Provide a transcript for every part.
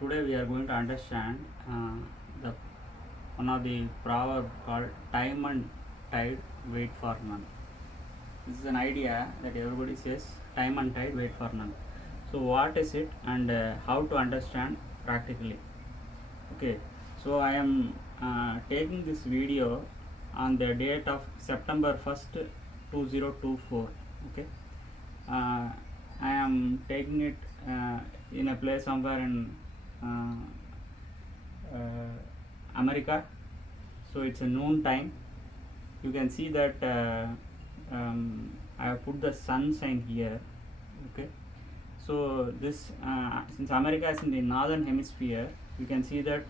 Today we are going to understand the one of the proverb called time and tide wait for none. This is an idea that everybody says time and tide wait for none. So what is it and how to understand practically? Okay, so I am taking this video on the date of September 1st 2024. Okay, I am taking it in a place somewhere in uh, America. So it's a noon time. You can see that I have put the sun sign here. Okay, so this since America is in the northern hemisphere, you can see that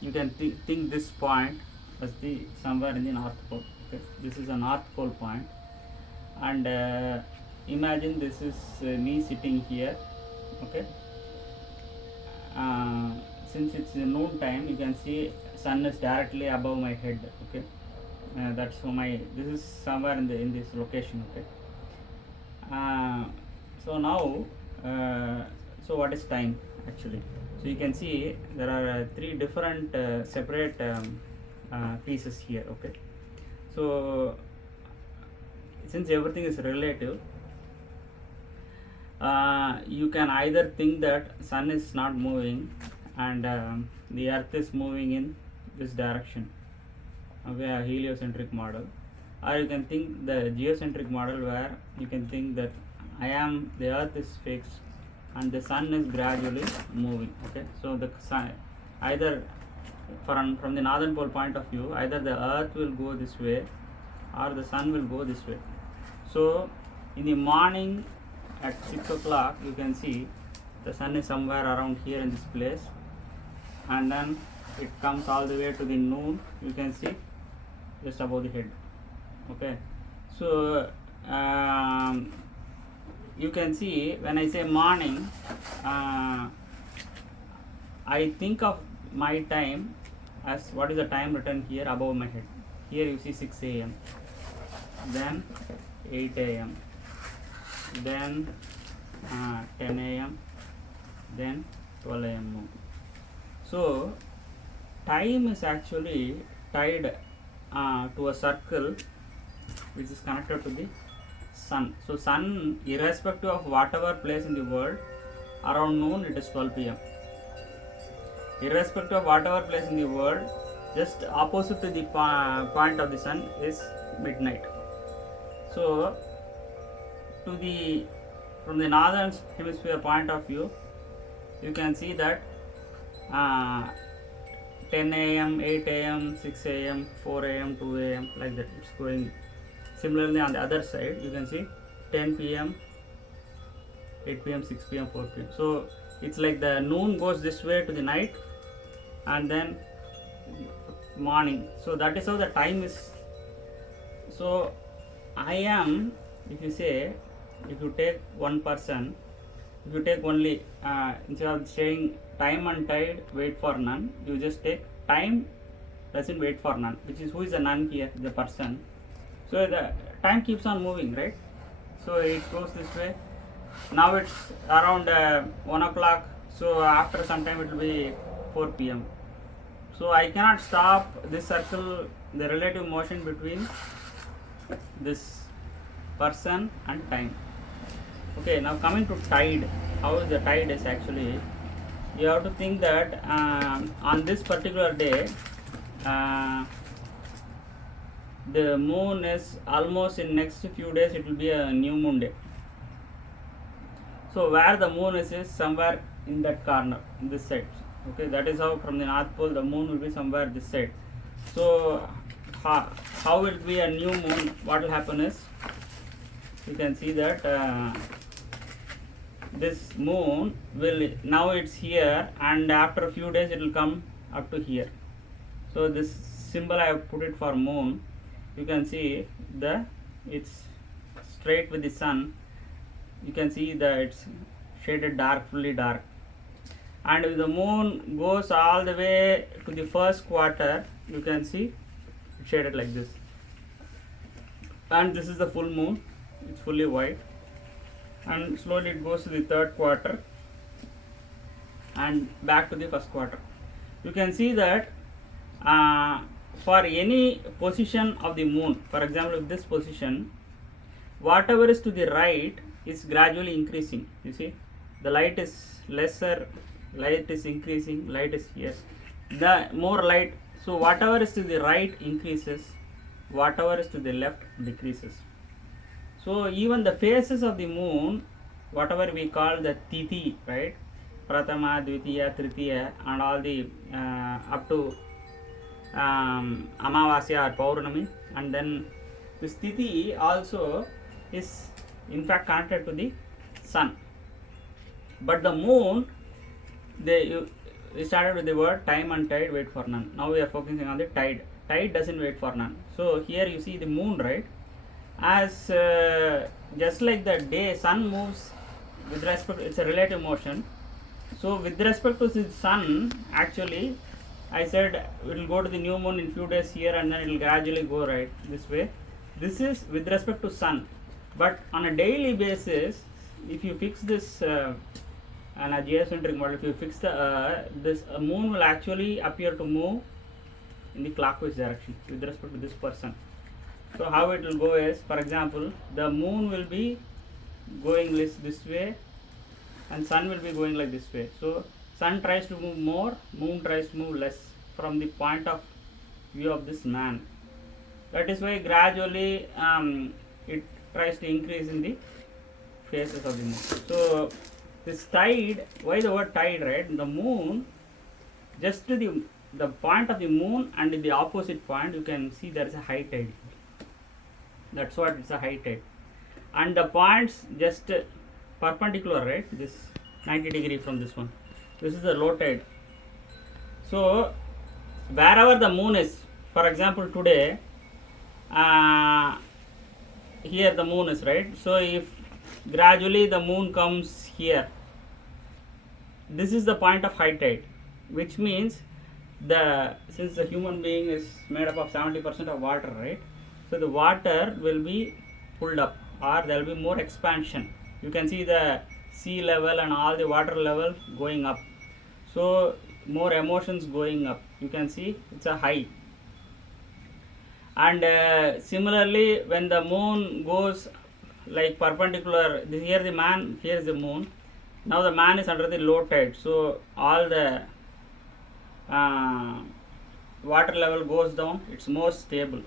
you can think this point as the somewhere in the north pole. Okay, this is a north pole point, and imagine this is me sitting here. Okay, since it's noon time, you can see sun is directly above my head. Okay, that's so my this is somewhere in this location. Okay, so now so what is time actually? So you can see there are three different separate pieces here. Okay, so since everything is relative, you can either think that sun is not moving and the earth is moving in this direction. Okay, a heliocentric model, or you can think the geocentric model where you can think that the earth is fixed and the sun is gradually moving. Okay, so the sun either from the northern pole point of view, either the earth will go this way or the sun will go this way. So in the morning at 6 o'clock, you can see the sun is somewhere around here in this place, and then it comes all the way to the noon, you can see just above the head. Okay, so you can see when I say morning, I think of my time as what is the time written here above my head. Here you see 6 a.m., then 8 a.m., then 10 a.m., then 12 a.m. So time is actually tied to a circle which is connected to the sun. So sun, irrespective of whatever place in the world, around noon it is 12 p.m. Irrespective of whatever place in the world, just opposite to the point of the sun is midnight. So from the northern hemisphere point of view, you can see that 10 a.m., 8 a.m., 6 a.m., 4 a.m., 2 a.m., like that it's going. Similarly on the other side, you can see 10 p.m., 8 p.m., 6 p.m., 4 p.m. So it's like the noon goes this way to the night and then morning. So that is how the time is. So I am, if you take one person, if you take only instead of saying time and tide wait for none, you just take time doesn't wait for none, which is who is the none here, the person. So the time keeps on moving, right? So it goes this way. Now it's around 1 o'clock, so after some time it will be 4 p.m. So I cannot stop this circle, the relative motion between this person and time. Okay, now coming to tide, how the tide is actually, you have to think that on this particular day, the moon is almost in next few days it will be a new moon day. So where the moon is somewhere in that corner, in this side. Okay, that is how from the north pole the moon will be somewhere this side. So how will be a new moon? What will happen is, you can see that this moon will, now it's here and after a few days it will come up to here. So this symbol I have put it for moon. You can see it's straight with the sun. You can see that it's shaded dark, fully dark, and if the moon goes all the way to the first quarter, you can see it's shaded like this, and this is the full moon, it's fully white. and slowly it goes to the third quarter and back to the first quarter. You can see that for any position of the moon, for example, if this position, whatever is to the right is gradually increasing. You see, the light is lesser, light is increasing, light is here. The more light, so whatever is to the right increases, whatever is to the left decreases. So even the phases of the moon, whatever we call the tithi, right? Pratama, Dvitiya, Tritiya, and all the up to Amavasya or Paurnami, and then this tithi also is in fact connected to the sun. But the moon, we started with the word time and tide wait for none. Now we are focusing on the tide. Tide doesn't wait for none. So here you see the moon, right? As just like the day, sun moves with respect, it's a relative motion. So with respect to the sun, actually I said it will go to the new moon in few days here, and then it will gradually go right this way. This is with respect to sun. But on a daily basis, if you fix this an geocentric model, if you fix the this moon will actually appear to move in the clockwise direction with respect to this person. So how it will go is, for example, the moon will be going this way and sun will be going like this way. So sun tries to move more, moon tries to move less from the point of view of this man. That is why gradually it tries to increase in the phases of the moon. So this tide, why the word tide, right? The moon, just to the point of the moon and in the opposite point, you can see there is a high tide. That's what it's a high tide. And the points just perpendicular, right? This 90 degree from this one. This is the low tide. So wherever the moon is, for example today, here the moon is, right? So if gradually the moon comes here, this is the point of high tide, which means since the human being is made up of 70% of water, right? So the water will be pulled up, or there will be more expansion. You can see the sea level and all the water level going up. So more emotions going up. You can see it's a high. And similarly, when the moon goes like perpendicular, here the man, here is the moon. Now the man is under the low tide, so all the water level goes down, it's more stable.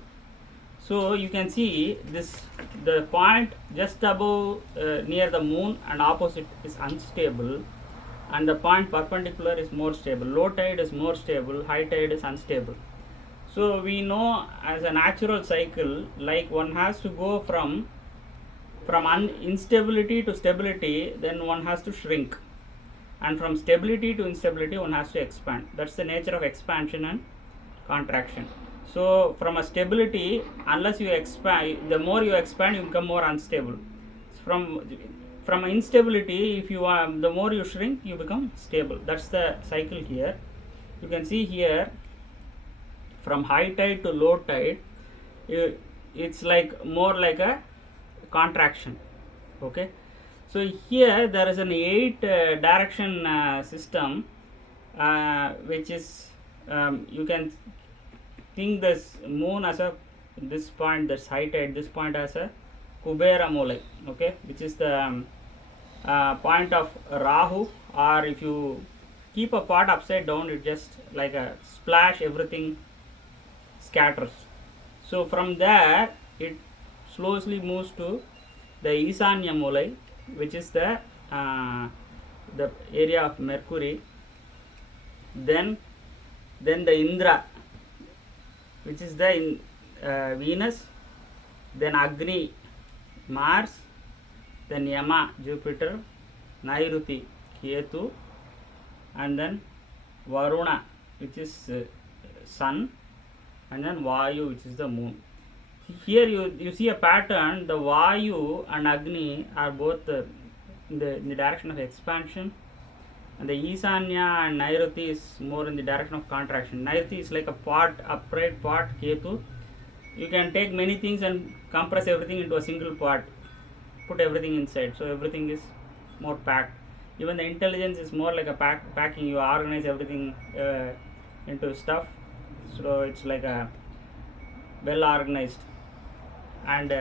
So you can see this, the point just above near the moon and opposite is unstable, and the point perpendicular is more stable. Low tide is more stable, high tide is unstable. So we know as a natural cycle, like one has to go from instability to stability, then one has to shrink, and from stability to instability one has to expand. That's the nature of expansion and contraction. So from a stability, unless you expand, the more you expand, you become more unstable. From instability, if you are, the more you shrink, you become stable. That's the cycle here. You can see here, from high tide to low tide, it's like more like a contraction. Okay, so here there is an 8 direction system, which is you can think this moon as a, this point, that's high tide, this point as a Kubera Molai, okay, which is the point of Rahu, or if you keep a pot upside down, it just like a splash, everything scatters. So from there it slowly moves to the Isanya Molai, which is the area of Mercury, then the Indra, which is the Venus, then Agni, Mars, then Yama, Jupiter, Nairuti, Ketu, and then Varuna, which is Sun, and then Vayu, which is the Moon. Here you see a pattern. The Vayu and Agni are both in the direction of expansion, and the Isanya and Nairuti is more in the direction of contraction. Nairuti is like a pot, upright pot, Ketu. You can take many things and compress everything into a single pot. put everything inside, so everything is more packed. Even the intelligence is more like a packing. You organize everything into stuff, so it's like a well organized. And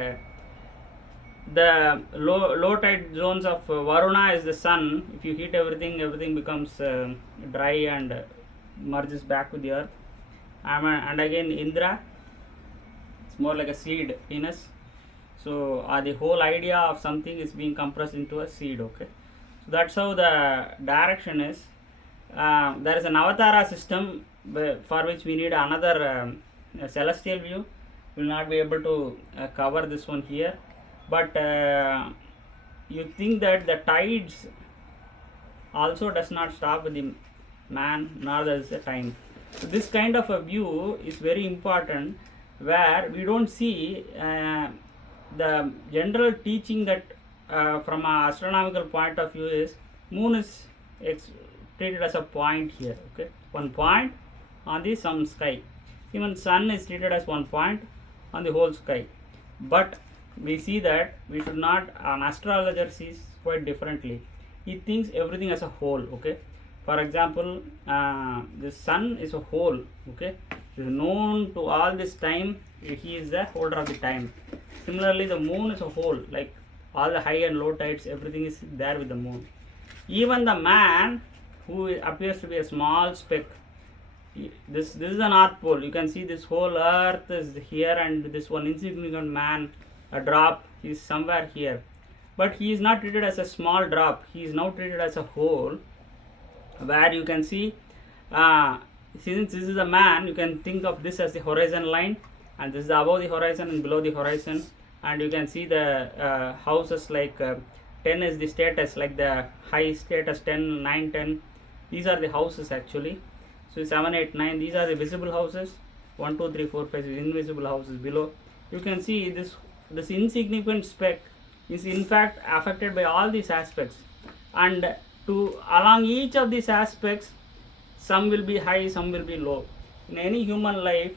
the low tide zones of Varuna is the sun. If you heat everything, everything becomes dry and merges back with the earth. And again Indra, it's more like a seed, Venus. So the whole idea of something is being compressed into a seed. Okay, so that's how the direction is. There is an Avatara system for which we need another celestial view. We will not be able to cover this one here, but you think that the tides also does not stop with the man, nor does the time. So this kind of a view is very important, where we don't see the general teaching that from an astronomical point of view is moon is treated as a point here. Okay, one point on the some sky. Even sun is treated as one point on the whole sky. But we see that we should not, an astrologer sees quite differently. He thinks everything as a whole. Okay, for example, the sun is a whole. Okay, it is known to all this time, he is the holder of the time. Similarly, the moon is a whole, like all the high and low tides, everything is there with the moon. Even the man, who appears to be a small speck, this is the North Pole. You can see this whole earth is here, and this one insignificant man, a drop, is somewhere here. But he is not treated as a small drop, he is now treated as a whole, where you can see, since this is a man, you can think of this as the horizon line, and this is above the horizon and below the horizon. And you can see the houses, like 10 is the status, like the high status, 10, 9, 10, these are the houses actually. So 7, 8, 9, these are the visible houses. 1, 2, 3, 4, 5 is invisible houses below. You can see this insignificant speck is in fact affected by all these aspects, and along each of these aspects, some will be high, some will be low. In any human life,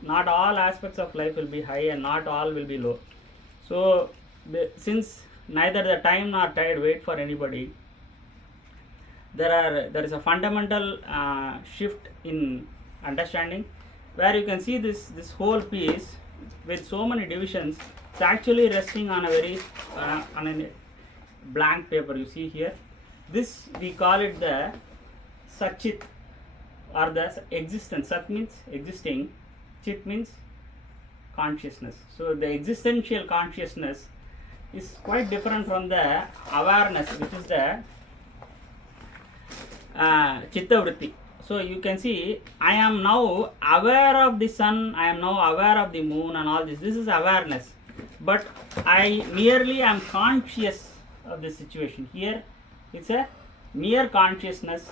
not all aspects of life will be high and not all will be low. So since neither the time nor tide wait for anybody, there is a fundamental shift in understanding, where you can see this whole piece with so many divisions. It's actually resting on a very on a blank paper. You see here, this we call it the Satchit, or the existence. Sat means existing, Chit means consciousness. So the existential consciousness is quite different from the awareness, which is the Chitta Vritti. So you can see, I am now aware of the sun, I am now aware of the moon and all this. This is awareness. But I merely am conscious of the situation. Here it's a mere consciousness,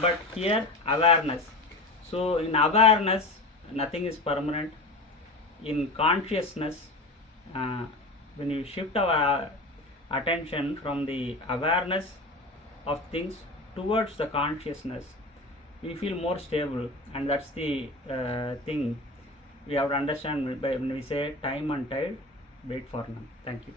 but here awareness. So in awareness, nothing is permanent. In consciousness, when you shift our attention from the awareness of things towards the consciousness, we feel more stable, and that's the thing we have to understand when we say time and tide wait for none. Thank you.